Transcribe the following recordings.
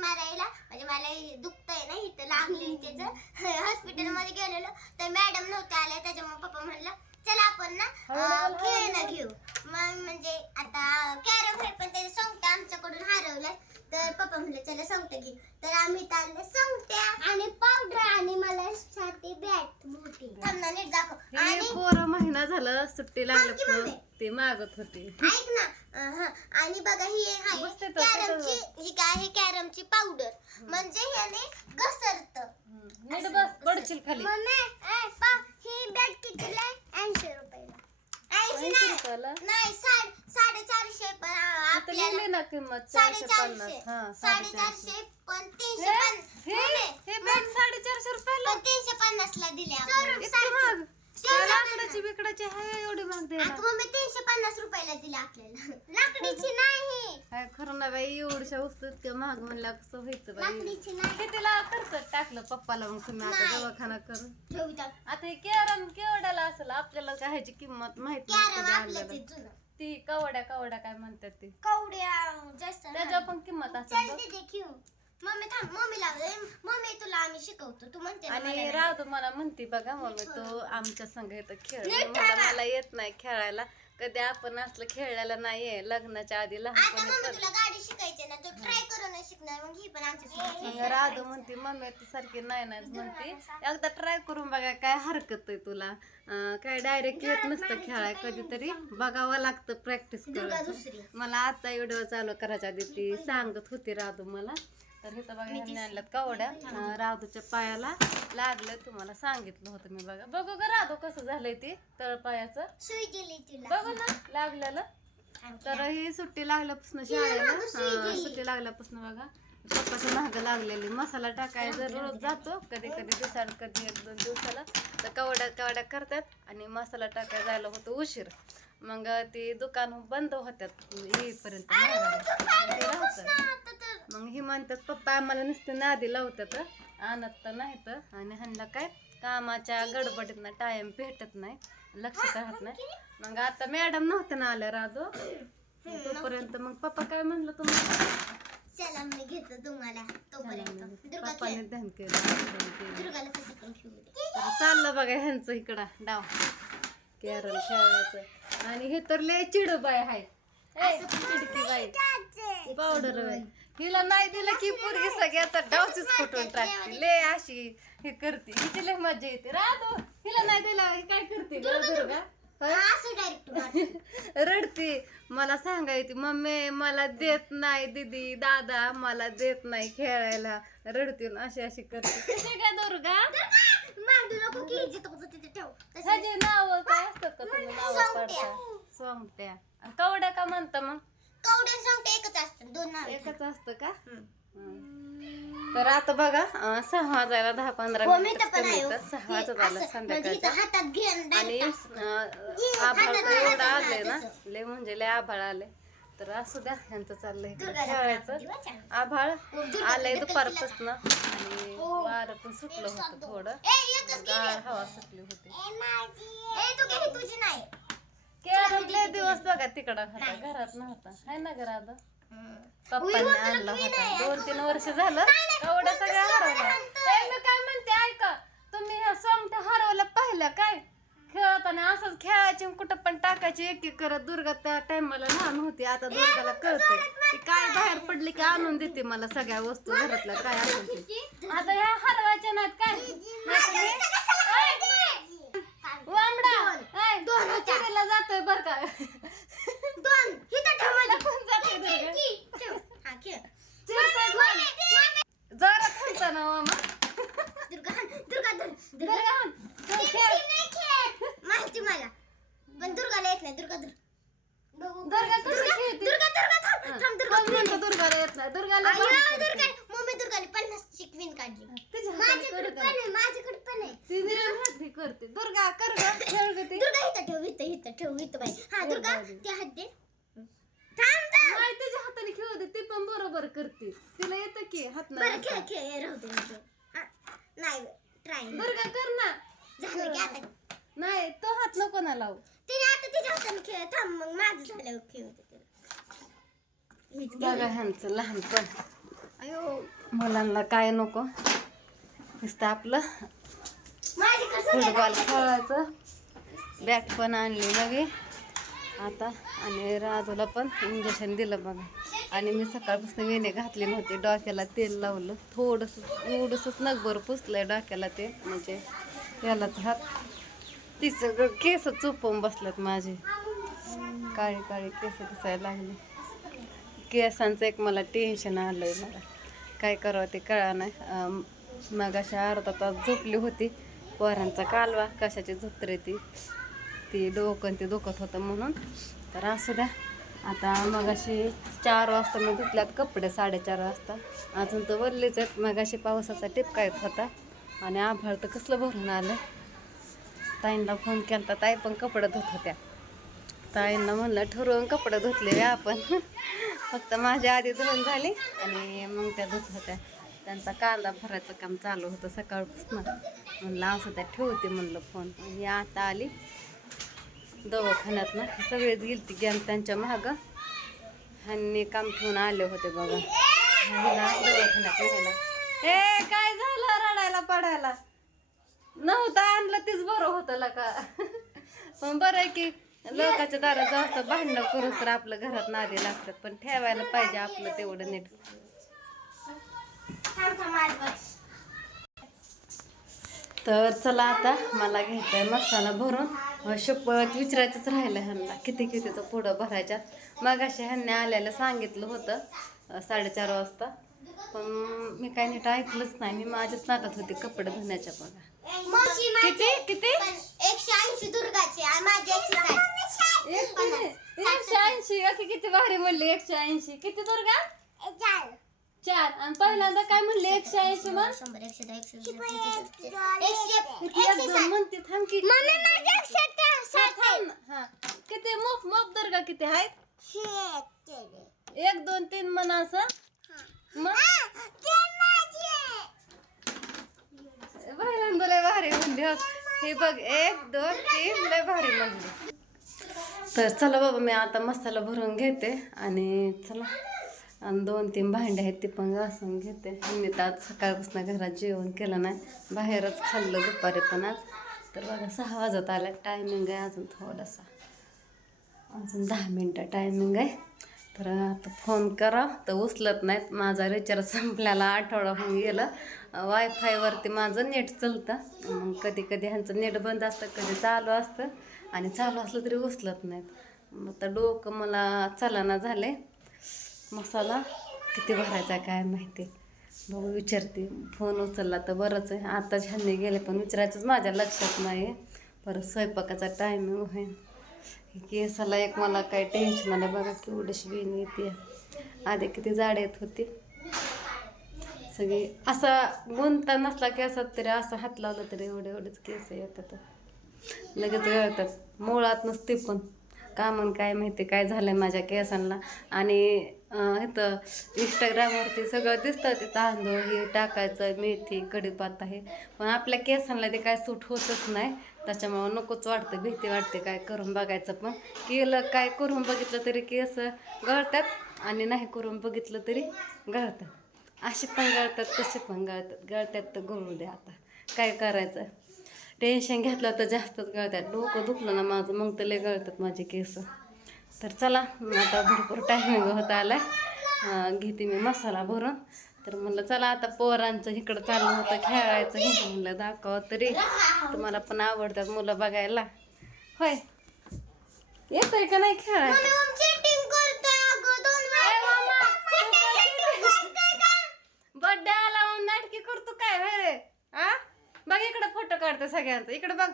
मारायला, म्हणजे मला दुखतंय ना इथं लागले त्याचं हॉस्पिटल मध्ये गेलेलो तर मॅडम नव्हते आल्या, त्याच्यामुळे पप्पा म्हणलं चला आपण ना खेळणं घेऊ. मग म्हणजे आता कॅरम खेळ पण त्याचे संगट्या आमच्याकडून हरवल्या, तर पप्पा म्हणले चला संगट्या घेऊ. तर आम्ही ताणले संगट्या आणि पावडर आणि मला साथी बॅट मोठी थांबना नीट दाखव. आणि पोरं महिना झालं सुट्टी लागली ते मागत होती. ऐक ना आणि बघा ही आहे कॅरमची, ही काय आहे कॅरमची पावडर, म्हणजे ह्याने घसरत. नीट बस पडशील खाली. ही बॅट कितीला आहे? 80 रुपयाला. 80 नाही 450 पण आपल्याला ना किंमत 450. 450 पण 350 हे बॅट 450 रुपयाला 350 ला दिले लाकडाची बिकडाची आहे एवढी महाग द्यायला. मम्मी 350 रुपयाला दिले आपल्याला. लाकडीची नाही. काय खरं ना बाई, एवढ्या वस्तू इतकं महाग म्हणलं कसं व्हायचं बाई. लाकडीची नाही. कितीला खर्च टाकलं पप्पाला मग तुम्ही आता दवाखाना करून. ठेवतात. आता हे कॅरम केवढ्याला असेल आपल्याला काय ह्याची किंमत माहिती कॅरम आपल्याच जुनं. ती कवड्या काय म्हणतात ती कवड्या जास्त त्याच्या पण किंमत चल असेल. दीदी खेळू. मम्मी थांब, मम्मीला मम्मी तुला आम्ही शिकवतो, तू म्हणते ना मला आणि नाही. राहतो मला म्हणते बघा मम्मी तू आमच्या संग येतं खेळ. नीट म्हणलं ठेवा. मला येत नाही खेळायला, कधी आपण असलं खेळलेलं नाहीये लग्नाच्या आधी आता लहानपणी. मम्मी तुला गाडी शिकायची ना, तू ट्राय करून शिकणार, मग ही पण आमच्या राधू म्हणते मम्मी ती सारखी नाही म्हणते एकदा ट्राय करून बघा काय हरकत आहे तुला. काय डायरेक्ट येत नसतं खेळाय, कधीतरी बघावं लागतं प्रॅक्टिस करायचं. दुसरी मला आता व्हिडिओ चालू करायच्या आधी ती सांगत होती राधू मला. तर हे तर बघा ह्यांनी आणल्यात कवड्या, राधूच्या पायाला लागलं, तुम्हाला सांगितलं होतं मी. बघू ग राधू कसं झालंय ते तळपायाचं, सुई दिली तुला. बघू ना लागलेलं. तर ही सुट्टी लागल्यापासून शाळेला, सुट्टी लागल्यापासून बघा पप्पाच्या महाग लागलेली. मसाला टाकायला जर रोज जातो, कधी कधी दिवसाला, कधी 1-2 दिवसाला, तर कवड्या करतात आणि मसाला टाकायला जायला होतो उशीर. मग ती दुकान बंद होत्यात येईपर्यंत. मग ही म्हणतात पप्पा आम्हाला नुसते नादी लावतात, आणत तर नाही तर. आणि ह्यांना काय कामाच्या गडबडीतनं टाइम भेटत नाही, लक्ष राहत नाही. मग आता मॅडम नव्हते ना आल्या राधू तोपर्यंत, मग पप्पा काय म्हणलं तुम्हाला, चला मी घेतो तुम्हाला तोपर्यंत. पप्पाने ध्यान केलं. दुर्गाला कसं पण खेळू दे. तर चाललं बघा ह्यांचं इकडं डाव कॅरम खेळायचं. आणि हे तर लय चिडबाई हाय, चिडकी बाई पावडर बाई. हिला नाही दिलं की पोरगी सगळ्याचा डावचीच फुटून टाकते, ले अशी हे करते. हिची लय मजा येते. राधू हिला नाही दिला काय करते दुर्गा, रडती. मला सांगायची मम्मी मला देत नाही दीदी दादा मला देत नाही खेळायला, रडती अशी करते. काय दुर्गा ह्याचे नाव काय असतात का तुम्ही नाव पाडता? सोंगट्या. कवड्या का म्हणता मग? कवड्या सोंगट्या एकच असतं, दोन नाव एकच असतं का? तर आता बघा 6 वाजायला 10-15 मिनिट, 6 वाजत आलं संध्याकाळचं. हातात घेऊन आणि आभाळ एवढं आलंय ना, लय म्हणजे लय आभाळ आलंय. तर असू द्या ह्यांचं चाललंय खेळायचं. आभाळ आलंय दुपारपासून आणि वारं पण सुटलं होतं थोडं, गार हवा सुटली होती. कॅरम लय दिवस बघा तिकडं होता, घरात नव्हता है ना घरात. पप्पांनी आणला होता, 2-3 वर्ष झालं. एवढं सगळं हरवलं. मी काय म्हणते ऐका, तुम्ही ह्या सोंगट्या हरवल्या पाहिल्या काय खेळताना? असंच खेळायचे कुठं पण टाकायचे एक करत. दुर्गा त्या टाइमला लहान होती, आता दुर्गाला कळतंय ती काय बाहेर पडली की आणून देते मला सगळ्या वस्तू घरातल्या काय असेल ते. आता ह्या हरवायच्या नाहीत काय वामडा चिरीला जातोय बर का. जरा थांबता ना मामा. माहिती मला पण दुर्गाला येत नाही. दुर्गा दुर्गाला येत नाही. दुर्गाला मम्मी दुर्गाने 50 शिकवीन काढली. माझ्याकडे पण आहे. करते दुर्गा कर खेळ ग ती. दुर्गा इथं ठेव बाई. हा दुर्गा ते हात दे. नाही त्याच्या हाताने खेळू दे, ती पण बरोबर करते. तिला येतं की हात नाही. खेळ राहू दे. नाही ट्राय दुर्गा कर ना. झालं की आता नाही तो हात नको ना लावू. तिने आता तिच्या हाताने खेळ. थांब मग माझं झाल्यावर खेळते. बघा ह्यांचं लहानपण अयो मुलांना काय नको नुसतं आपलं फुटबॉल खेळायचं. बॅट पण आणली नवी आता आणि राजूला पण इंजेक्शन दिलं बघा. आणि मी सकाळपासून वेणे घातली नव्हती, डोक्याला तेल लावलं थोडंसंच नगभर पुसलंय डोक्याला तेल, म्हणजे त्यालाच हात ती सगळं केस चुपवून बसल्यात माझे, काळी काळी केस दिसायला लागली. केसांचं एक मला टेन्शन आलंय, मला काय करावं ते कळा नाही. मग अशा अर्धा तास झोपली होती, पोरांचा कालवा कशाची झोपते ती डोकं ते दुखत होतं म्हणून. तर असू द्या आता. मग अशी 4 वाजता मी धुतल्यात कपडे, 4:30 वाजता. अजून तर वरलेच आहेत. मग अशी पावसाचा टिपका येत होता आणि आभाळ तर कसलं भरून आलं. ताईंना फोन केला तर ताई पण कपडे धुत होत्या. ताईंना म्हणलं ठरवून कपडे धुतले आपण फक्त माझ्या आधी धुवून झाली आणि मग त्या धुत होत्या. त्यांचा कांदा भरायचं काम चालू होतं सकाळपासून. म्हणलं असं त्या ठेवते म्हणलं फोन. आणि आता आली दवाखान्यात ना, सगळेच गेलती गॅन त्यांच्या मागं. ह्यांनी काम ठेवून आले होते बघा दवाखान्यात न्यायला. ए काय झालं रडायला पडायला? नव्हतं आणलं तीच बरं होतं का. पण बरं आहे की लोकांच्या दारात जास्त भांडणं करून तर आपलं घरात नादी लागतात, पण ठेवायला पाहिजे आपलं तेवढं नीट. तर चला आता मला घ्यायचा आहे मसाला भरून. शपथ विचारायचंच राहिलं ह्यांना किती कितीचं पुढं भरायच्यात. मग असे ह्यांनी आल्याला सांगितलं होतं 4:30 वाजता, पण मी काही नीट ऐकलंच नाही. मी माझ्याच नादात होते कपडे धुण्याच्या बघा. किती किती 180 दुर्गाचे आणि माझे 180. अशी किती भारी म्हणली 180. किती दुर्गा? 4. आणि पहिल्यांदा काय म्हणले 180? मग 100 110 म्हणते थांब की. हा किती मोप दुर्गा किती आहेत? 1 2 3 म्हणा असं. मग पहिल्यांदा लय भारी म्हणली. हे बघ 1 2 3 लय भारी म्हणली. तर चला बाबा मी आता मसाला भरून घेते आणि चला. आणि 2 3 भांडे आहेत ते पण घासून घेते. मी तर आज सकाळपासून घरात जेवण केलं नाही, बाहेरच खाल्लं दुपारी पण आज. तर बघा 6 वाजत आला. टायमिंग आहे अजून थोडासा, अजून 10 मिनटं टायमिंग आहे. तर आता फोन करा तर उचलत नाहीत. माझा रिचार्ज संपल्याला आठवडा होऊन गेलं. वायफायवरती माझं नेट चालतं. मग कधी कधी ह्यांचं नेट बंद असतं, कधी चालू असतं, आणि चालू असलं तरी उचलत नाहीत. मग आता डोकं मला चलाना झाले. मसाला किती भरायचा आहे काय माहिती, बघू विचारते. फोन उचलला तर बरंच आहे. आताच ह्यांनी गेले पण विचारायचंच माझ्या लक्षात नाही. परत स्वयंपाकाचा टायमिंग होईल. केसाला एक मला काही टेन्शन आलं बघा, केवढीशी वेण येते. आधी किती जाड येत होती सगळी. असा गुंता नसला केसात तरी असं हात लावलं तरी एवढेच केस येतात, लगेच गळतात मुळात नसते. पण का म्हण काय माहिती काय झालंय माझ्या केसांना. आणि इथं इंस्टाग्रामवरती सगळं दिसतं, ते तांदूळ हे टाकायचं, मेथी कढीपत्ता हे, पण आपल्या केसांना ते काय सूट होतच नाही. त्याच्यामुळं नकोच वाटतं, भीती वाटते काय करून बघायचं. पण केलं काय करून बघितलं तरी केस गळतात आणि नाही करून बघितलं तरी गळतात. असे पण गळतात तसे पण गळतात तर गळू द्या. आता काय करायचं, टेन्शन घेतलं तर जास्तच गळतात. डोकं दुखलं ना माझं मग तर लय गळतात माझे केस. तर चला आता भरपूर टायमिंग होत आलाय. घेते मी मसाला भरून. तर म्हणलं चला आता पोरांचं इकडं चाललं होतं खेळायचं, हे म्हणलं दाखवा तरी. तुम्हाला पण आवडतात मुलं बघायला, होय येतंय का नाही खेळायला? बर्थडे आला म्हणून नाटकी करतो काय होय रे? आ बघ इकडं फोटो काढते सगळ्यांचा. इकडं बघ,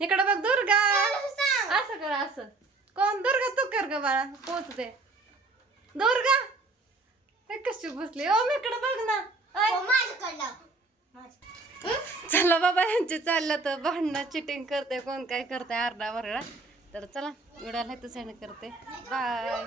इकडं बघ दुर्गा. असं कर असं. कोण दुर्गा? तू कर ग बाळा, पोचते दुर्गा. कशी बसली ओ मी इकडं बघ ना. चला बाबा यांचे चाललं तर भांडणं चिटिंग करते, कोण काय करते आरडा वरडा. तर चला व्हिडिओला इथं सेंड करते. बाय.